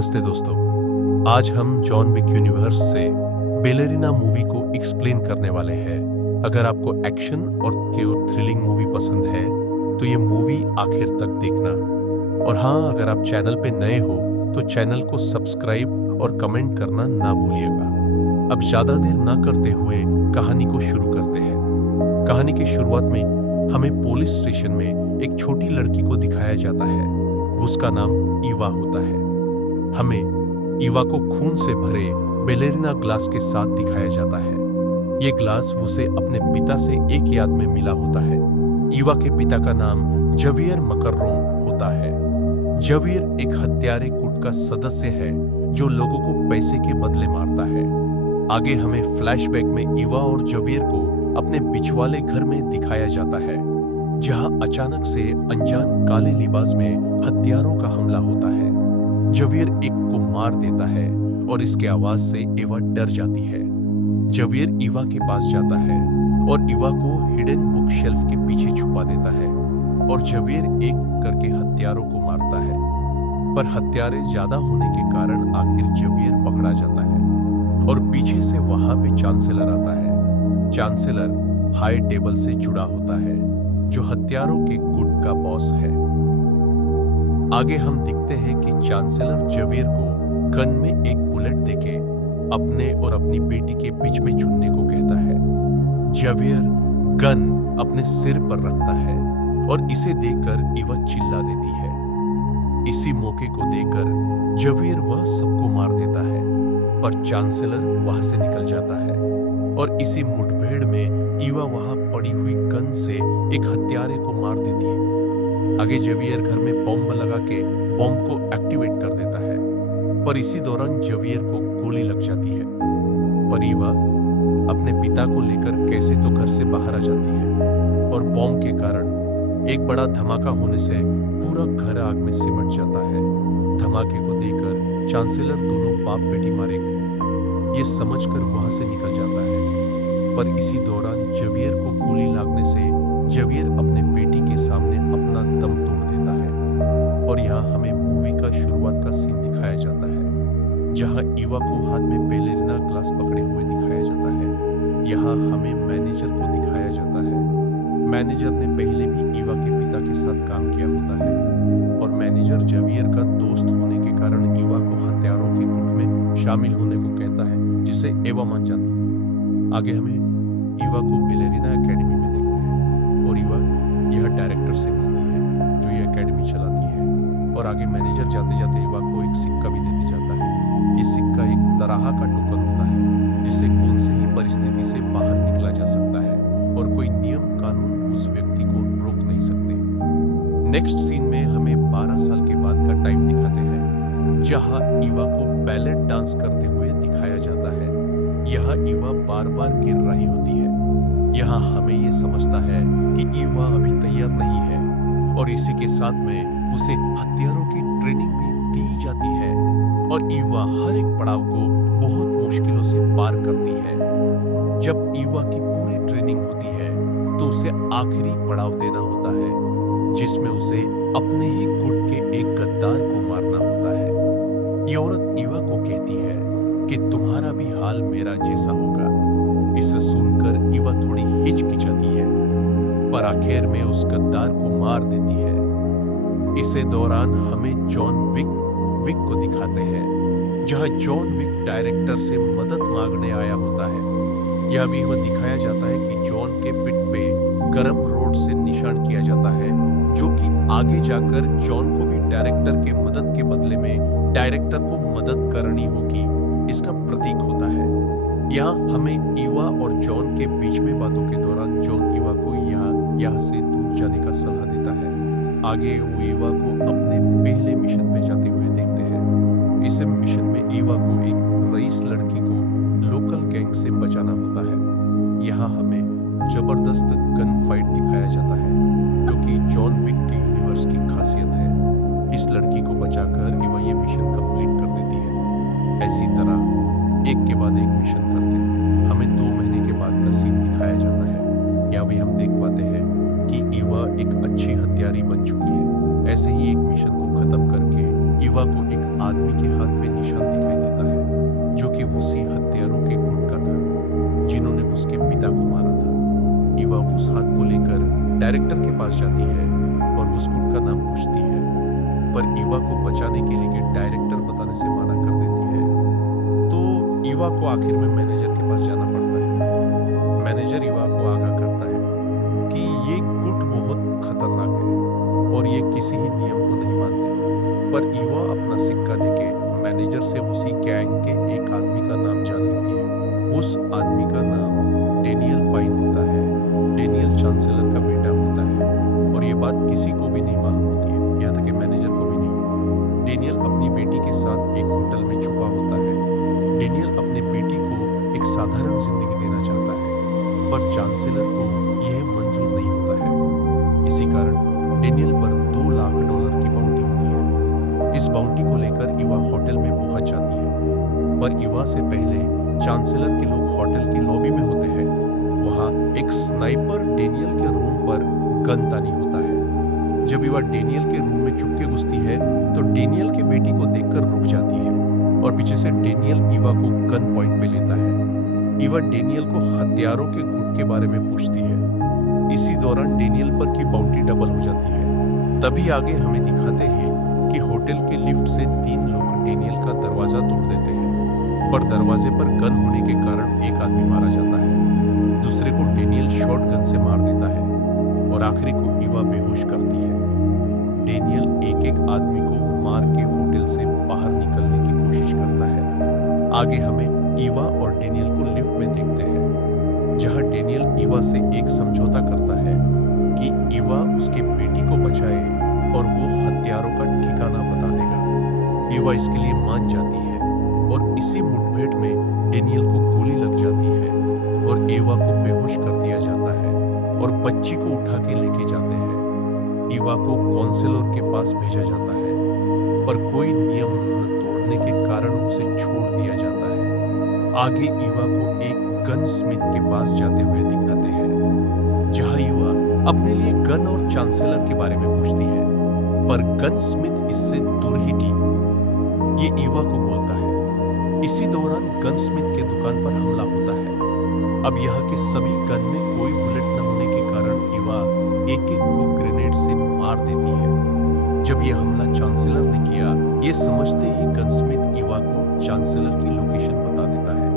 नमस्ते दोस्तों, आज हम जॉन विक यूनिवर्स से बेलेरिना मूवी को एक्सप्लेन करने वाले हैं। अगर आपको एक्शन और थ्रिलिंग मूवी पसंद है तो ये मूवी आखिर तक देखना। और हाँ, अगर आप चैनल पे नए हो तो चैनल को सब्सक्राइब और कमेंट करना ना भूलिएगा। अब ज्यादा देर ना करते हुए कहानी को शुरू करते हैं। कहानी की शुरुआत में हमें पुलिस स्टेशन में एक छोटी लड़की को दिखाया जाता है। उसका नाम ईवा होता है। हमें ईवा को खून से भरे बेलेरिना ग्लास के साथ दिखाया जाता है। ये ग्लास उसे अपने पिता से एक याद में मिला होता है। ईवा के पिता का नाम जवियर मकर्रोम होता है। जवियर एक हत्यारे गुट का सदस्य है जो लोगों को पैसे के बदले मारता है। आगे हमें फ्लैशबैक में ईवा और जवियर को अपने बिछवाले घर में दिखाया जाता है, जहां अचानक से अनजान काले लिबास में हत्यारों का हमला होता है। जवियर एक को मार देता है और इसके आवाज से ईवा डर जाती है। जवियर ईवा के पास जाता है और ईवा को हिडन बुक शेल्फ के पीछे छुपा देता है और जवियर एक करके हत्यारों को मारता है। पर हत्यारे ज्यादा होने के कारण आखिर जवियर पकड़ा जाता है और पीछे से वहां पे चांसलर आता है। चांसलर हाई टेबल से जुड़ा होता है, जो हत्यारों के गुट का बॉस है। आगे हम दिखते हैं कि चांसलर जवियर को गन में एक बुलेट देके अपने और अपनी बेटी के बीच में चुनने को कहता है। जवियर गन अपने सिर पर रखता है और इसे देखकर ईवा चिल्ला देती है। इसी मौके को देखकर जवियर वह सबको मार देता है, पर चांसलर वहां से निकल जाता है और इसी मुठभेड़ में ईवा वहां पड़ी हुई गन से एक हत्यारे को मार देती है। आगे जवियर घर में बॉम्ब लगा के बॉम्ब को एक्टिवेट कर देता है, पर इसी दौरान जवियर को गोली लग जाती है। पर ईवा अपने पिता को लेकर कैसे तो घर से बाहर आ जाती है और बॉम्ब के कारण एक बड़ा धमाका होने से पूरा घर आग में सिमट जाता है। धमाके को देखकर चांसलर दोनों बाप बेटी मारे गए ये समझकर वहां से निकल जाता है। पर इसी दौरान जवियर को गोली लगने से जवियर अपने बेटी के सामने अपना दम तोड़ देता है। और यहाँ हमें मूवी का शुरुआत का सीन दिखाया जाता है, जहाँ ईवा को हाथ में बेलेरिना ग्लास पकड़े हुए दिखाया जाता है। यहाँ हमें मैनेजर को दिखाया जाता है। मैनेजर ने पहले भी ईवा के पिता के साथ काम किया होता है और मैनेजर जवियर का दोस्त होने के कारण ईवा को हत्यारों के गुट में शामिल होने को कहता है, जिसे एवा मान जाती है। आगे हमें ईवा को बेलेरिना एकेडमी में देखते हैं और ईवा यह डायरेक्टर से मिलती है जो ये एकेडमी चलाती है। और आगे मैनेजर जाते जाते ईवा को एक सिक्का भी देते जाता है। ये सिक्का एक तरह का टोकन होता है जिससे कौन से ही परिस्थिति से बाहर निकला जा सकता है और कोई नियम कानून उस व्यक्ति को रोक नहीं सकते। नेक्स्ट सीन में हमें 12 साल के बाद का टाइम दिखाते हैं, जहां ईवा को बैलेट डांस करते हुए दिखाया जाता है। यहाँ ईवा बार बार गिर रही होती है। यहाँ हमें ये समझता है कि ईवा अभी तैयार नहीं है और इसी के साथ में उसे हथियारों की ट्रेनिंग भी दी जाती है और ईवा हर एक पड़ाव को बहुत मुश्किलों से पार करती है। जब ईवा की पूरी ट्रेनिंग होती है तो उसे आखिरी पड़ाव देना होता है, जिसमें उसे अपने ही गुट के एक गद्दार को मारना होता है। ये औरत ईवा को कहती है कि तुम्हारा भी हाल मेरा जैसा होगा। इसे सुनकर ईवा थोड़ी हिचकिचाती है, पर आखिर में उस गद्दार को मार देती है। इसे दौरान हमें जॉन विक को दिखाते हैं, जहां जॉन विक डायरेक्टर से मदद मांगने आया होता है। यह भी वह दिखाया जाता है कि जॉन के पिट पे गरम रोड से निशान किया जाता है, जो कि आगे जाकर जॉन को भी डायरेक्टर के मदद के बदले में डायरेक्टर को मदद करनी होगी, इसका प्रतीक होता है। यहाँ हमें ईवा और जॉन के बीच में बातों के दौरान जॉन ईवा को यहाँ से दूर जाने का सलाह देता है। आगे वो ईवा को अपने पहले मिशन पे जाते हुए देखते हैं। इस मिशन में ईवा को एक रईस लड़की को लोकल गैंग से बचाना होता है। यहाँ हमें जबरदस्त गन फाइट दिखाया जाता है, जो कि जॉन विक के यूनिवर्स की खासियत है। इस लड़की को बचाकर ईवा ये मिशन कंप्लीट कर देती है। ऐसी तरह एक के बाद एक मिशन करते हमें 2 महीने के बाद का सीन दिखाया जाता है। यहाँ भी हम देख पाते हैं कि ईवा एक अच्छी हत्यारी बन चुकी है। ऐसे ही एक मिशन को खत्म करके ईवा को एक आदमी के हाथ पे निशान दिखाई देता है, जो कि उसी हत्यारों के गुट का था जिन्होंने उसके पिता को मारा था। ईवा उस हाथ को लेकर डायरेक्टर के पास जाती है और उस गुट का नाम पूछती है, पर ईवा को बचाने के लिए डायरेक्टर बताने से मना कर देती है। तो ईवा को आखिर में मैनेजर के पास जाना पड़ता है। मैनेजर ईवा को आगाह करता है कि ये गुट बहुत खतरनाक है और ये किसी ही नियम को नहीं मानते। पर ईवा अपना सिक्का देके मैनेजर से उसी गैंग के एक आदमी का नाम जान लेती है। उस आदमी का नाम डेनियल पाइन होता है। डेनियल चांसलर का बेटा होता है और ये बात किसी को भी नहीं मालूम होती है, यहाँ तक कि मैनेजर को भी नहीं। डेनियल अपनी बेटी के साथ एक होटल में छुपा होता है। डेनियल अपने बेटी को एक साधारण जिंदगी देना चाहता है, पर चांसलर को यह मंजूर नहीं होता है। इसी कारण डेनियल पर $2 लाख की बाउंटी होती है। इस बाउंटी को लेकर ईवा होटल में पहुंच जाती है, पर ईवा से पहले चांसलर के लोग होटल के लॉबी में होते हैं। वहां एक स्नाइपर डेनियल के रूम पर गन तानी होता है। जब ईवा डेनियल के रूम में चुपके घुसती है तो डेनियल के बेटी को देखकर रुक जाती है और पीछे से डेनियल ईवा को गन पॉइंट पे लेता है। ईवा डेनियल को हत्यारों के गुट के बारे में पूछती है। इसी दौरान डेनियल पर की बाउंटी डबल हो जाती है। तभी आगे हमें दिखाते हैं कि होटल के लिफ्ट से 3 लोग डेनियल का दरवाजा तोड़ देते हैं, पर दरवाजे पर गन होने के कारण एक आदमी मारा जाता है। दूसरे को डेनियल शॉटगन से मार देता है और आखिरी को ईवा बेहोश करती है। डेनियल एक-एक आदमी को मार के होटल से बाहर निकलने की कोशिश करता है। आगे हमें ईवा और डेनियल को लिफ्ट में देखते हैं, जहां डेनियल ईवा से एक समझौता करता है कि ईवा उसके बेटी को बचाए और वो हत्यारों का ठिकाना बता देगा। ईवा इसके लिए मान जाती है और इसी मुठभेड़ में डेनियल को गोली लग जाती है और ईवा को बेहोश कर दिया जाता है और बच्ची को उठा के लेके जाते हैं। ईवा को काउंसलर के पास भेजा जाता है, पर कोई नियम न तोड़ने के कारण उसे छोड़ दिया जाता है। आगे ईवा को एक गन स्मिथ के पास जाते हुए दिखाते हैं, जहां ईवा अपने लिए गन और चांसलर के बारे में पूछती है, पर गन स्मिथ इससे दूर ही ठीक ये ईवा को बोलता है। इसी दौरान गन स्मिथ के दुकान पर हमला होता है। अब यहाँ के सभी गन में कोई बुलेट न होने के कारण ईवा एक-एक को ग्रेनेड से मार देती है। जब यह हमला चांसलर ने किया, ये समझते ही गनस्मिथ ईवा को चांसलर की लोकेशन बता देता है।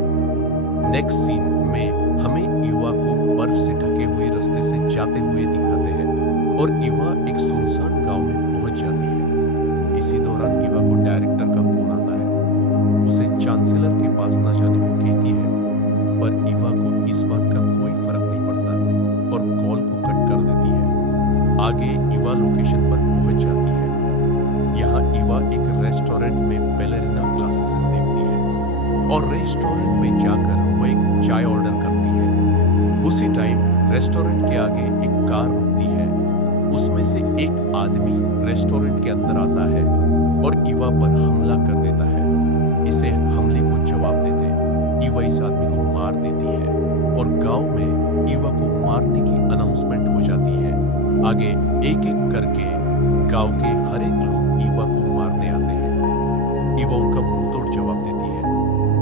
नेक्स्ट सीन में हमें ईवा को बर्फ से ढके हुए रास्ते से जाते हुए दिखाते हैं और ईवा एक सुनसान गांव में पहुंच जाती है। इसी दौरान ईवा को डायरेक्टर का फोन आता है। उसे चांसलर के पास न जाने को कहती है, पर ईवा को इस बात का कोई फर्क नहीं पड़ता और कॉल को कट कर देती है। आगे ईवा लोकेशन पर पहुंच जाती है। यहाँ ईवा एक रेस्टोरेंट में बैलेरिना क्लासेस देखती है और रेस्टोरेंट में जाकर वो एक चाय ऑर्डर करती है। उसी टाइम रेस्टोरेंट के आगे एक कार रुकती है। उसमें से एक आदमी रेस्टोरेंट के अंदर आता है और ईवा पर हमला कर देता है। इसे हमले को जवाब देते ईवा इस आदमी को मार देती है और गांव में ईवा को मारने की अनाउंसमेंट हो जाती है। आगे एक-एक करके गांव के हर एक लोग ईवा को मारने आते हैं। ईवा उनका मुंह तोड़ जवाब देती है,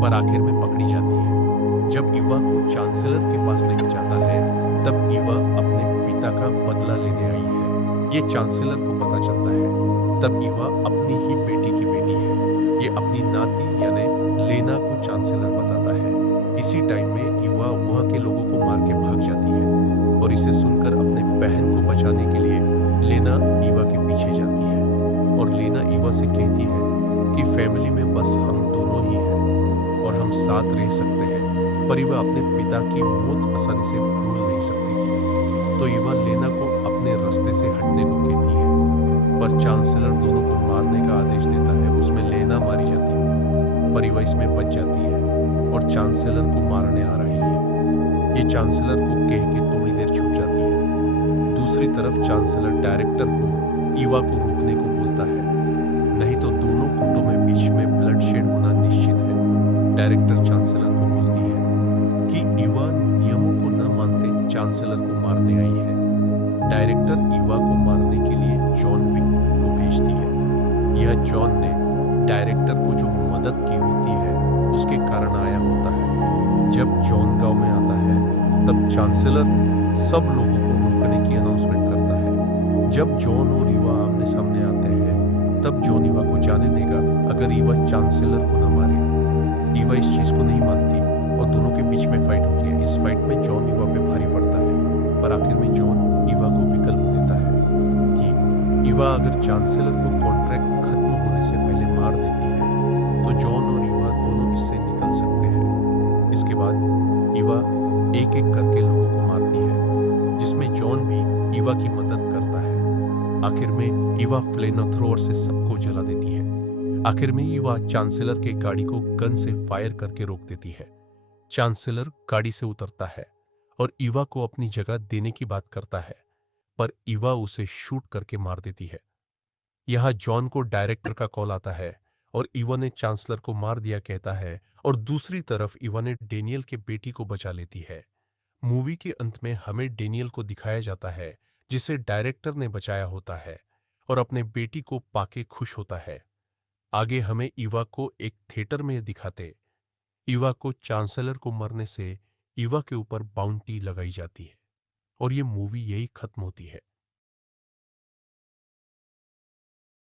पर आखिर में पकड़ी जाती है। जब ईवा को चांसलर के पास लेकर जाता है, तब ईवा अपने पिता का बदला लेने आई है। ये चांसलर को पता चलता है। तब ईवा अपनी ही बेटी की बेटी है। ये अपनी नाती यानी लेना को चांसलर बताता है। इसी टाइम में ईवा वहां के लोगों को मार के भाग जाती है और इसे सुनकर अपने बहन को बचाने के लिए लेना ईवा के पीछे जाती है और लेना ईवा से कहती है कि फैमिली में बस हम दोनों ही हैं और हम साथ रह सकते हैं। पर ईवा अपने पिता की मौत आसानी से भूल नहीं सकती थी, तो ईवा लेना को अपने रास्ते से हटने को कहती है, पर चांसलर दोनों को मारने का आदेश देता है। उसमें लेना मारी जाती है, पर ईवा इसमें बच जाती है और चांसलर को मारने आ रही है। ये चांसलर को कह के थोड़ी देर छुप जाती है। दूसरी तरफ चांसलर डायरेक्टर को ईवा को रोकने को बोलता है, नहीं तो दोनों गुटों में बीच में ब्लड शेड होना निश्चित है। डायरेक्टर चांसलर को बोलती है कि ईवा नियमों को न मानते चांसलर को मारने आई है। डायरेक्टर ईवा को मारने के लिए जॉन विक को भेजती है। यह जॉन ने डायरेक्टर को जो मदद की होती है उसके कारण आया होता है। जब जॉन गांव में आता है तब चांसलर सब लोगों को रोकने की अनाउंसमेंट करता है। जब जॉन और ईवा आमने सामने आते हैं तब जॉन ईवा को जाने देगा अगर ईवा चांसलर को न मारे। ईवा इस चीज को नहीं मानती और दोनों के बीच में फाइट होती है। इस फाइट में जॉन ईवा पे भारी पड़ता है, पर आखिर में जॉन ईवा को विकल्प देता है कि ईवा अगर चांसलर को कॉन्ट्रैक्ट खत्म होने से पहले मार देती है तो जॉन और ईवा दोनों इससे निकल सकते हैं। इसके बाद ईवा एक एक करके लोगों को मारती है, जिसमें जॉन भी ईवा की मदद करता है। आखिर में ईवा फ्लेमथ्रोवर से सबको जला देती है। आखिर में ईवा चांसलर के गाड़ी को गन से फायर करके रोक देती है। चांसलर गाड़ी से उतरता है और ईवा को अपनी जगह देने की बात करता है, पर ईवा उसे शूट करके मार देती है। यहां जॉन को डायरेक्टर का कॉल आता है और ईवा ने चांसलर को मार दिया कहता है, और दूसरी तरफ ईवा ने डेनियल के बेटी को बचा लेती है। मूवी के अंत में हमें डेनियल को दिखाया जाता है जिसे डायरेक्टर ने बचाया होता है और अपने बेटी को पाके खुश होता है। आगे हमें ईवा को एक थिएटर में दिखाते ईवा को चांसलर को मरने से ईवा के ऊपर बाउंटी लगाई जाती है और ये मूवी यही खत्म होती है।